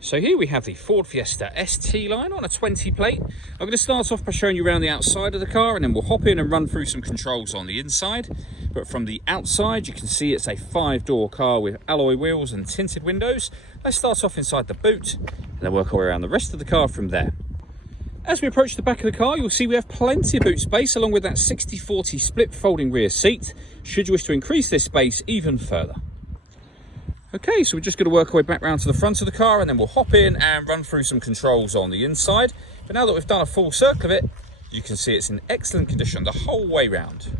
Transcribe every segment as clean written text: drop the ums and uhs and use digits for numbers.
So here we have the Ford Fiesta ST line on a 20 plate. I'm going to start off by showing you around the outside of the car, and then we'll hop in and run through some controls on the inside. But from the outside, you can see it's a 5-door car with alloy wheels and tinted windows. Let's start off inside the boot and then work our way around the rest of the car from there. As we approach the back of the car, you'll see we have plenty of boot space along with that 60/40 split folding rear seat, should you wish to increase this space even further. Okay, so we're just going to work our way back round to the front of the car, and then we'll hop in and run through some controls on the inside. But now that we've done a full circle of it, you can see it's in excellent condition the whole way round.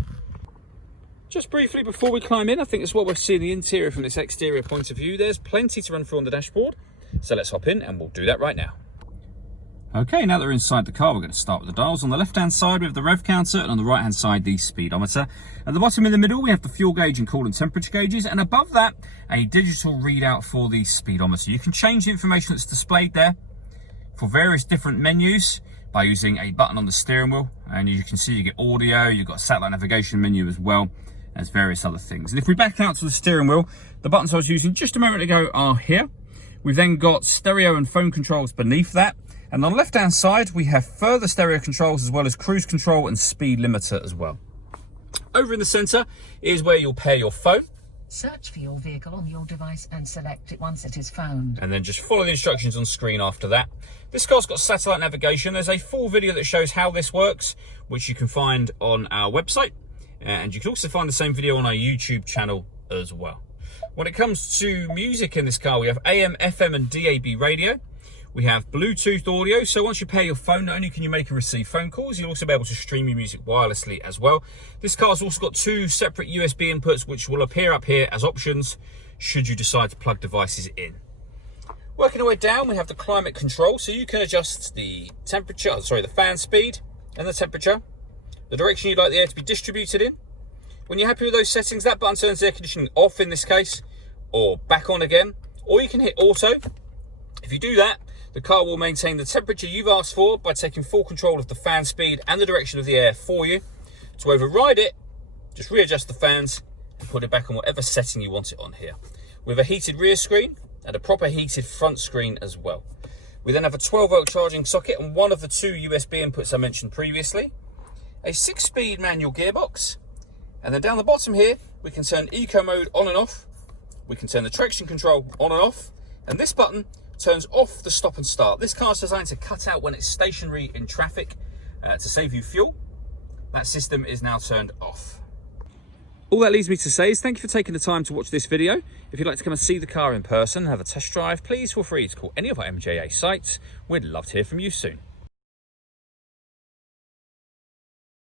Just briefly before we climb in, I think that's what we're seeing the interior from this exterior point of view. There's plenty to run through on the dashboard, so let's hop in and we'll do that right now. Okay, now that we're inside the car, we're going to start with the dials. On the left-hand side, we have the rev counter, and on the right-hand side, the speedometer. At the bottom in the middle, we have the fuel gauge and coolant temperature gauges, and above that, a digital readout for the speedometer. You can change the information that's displayed there for various different menus by using a button on the steering wheel, and you can see you get audio, you've got a satellite navigation menu as well, as various other things. And if we back out to the steering wheel, the buttons I was using just a moment ago are here. We've then got stereo and phone controls beneath that. And on the left-hand side, we have further stereo controls as well as cruise control and speed limiter as well. Over in the centre is where you'll pair your phone. Search for your vehicle on your device and select it once it is found. And then just follow the instructions on screen after that. This car's got satellite navigation. There's a full video that shows how this works, which you can find on our website. And you can also find the same video on our YouTube channel as well. When it comes to music in this car, we have AM, FM and DAB radio. We have Bluetooth audio, so once you pair your phone, not only can you make and receive phone calls, you'll also be able to stream your music wirelessly as well. This car's also got 2 separate USB inputs, which will appear up here as options should you decide to plug devices in. Working our way down, we have the climate control, so you can adjust the temperature, the fan speed and the temperature, the direction you'd like the air to be distributed in. When you're happy with those settings, that button turns the air conditioning off in this case, or back on again, or you can hit auto. If you do that, the car will maintain the temperature you've asked for by taking full control of the fan speed and the direction of the air for you. To override it, just readjust the fans and put it back on whatever setting you want it on here. We have a heated rear screen and a proper heated front screen as well. We then have a 12-volt charging socket and one of the 2 USB inputs I mentioned previously. A 6-speed manual gearbox. And then down the bottom here, we can turn eco mode on and off. We can turn the traction control on and off. And this button turns off the stop and start. This car is designed to cut out when it's stationary in traffic to save you fuel. That system is now turned off. All that leaves me to say is thank you for taking the time to watch this video. If you'd like to come and see the car in person and have a test drive, please feel free to call any of our MJA sites. We'd love to hear from you soon.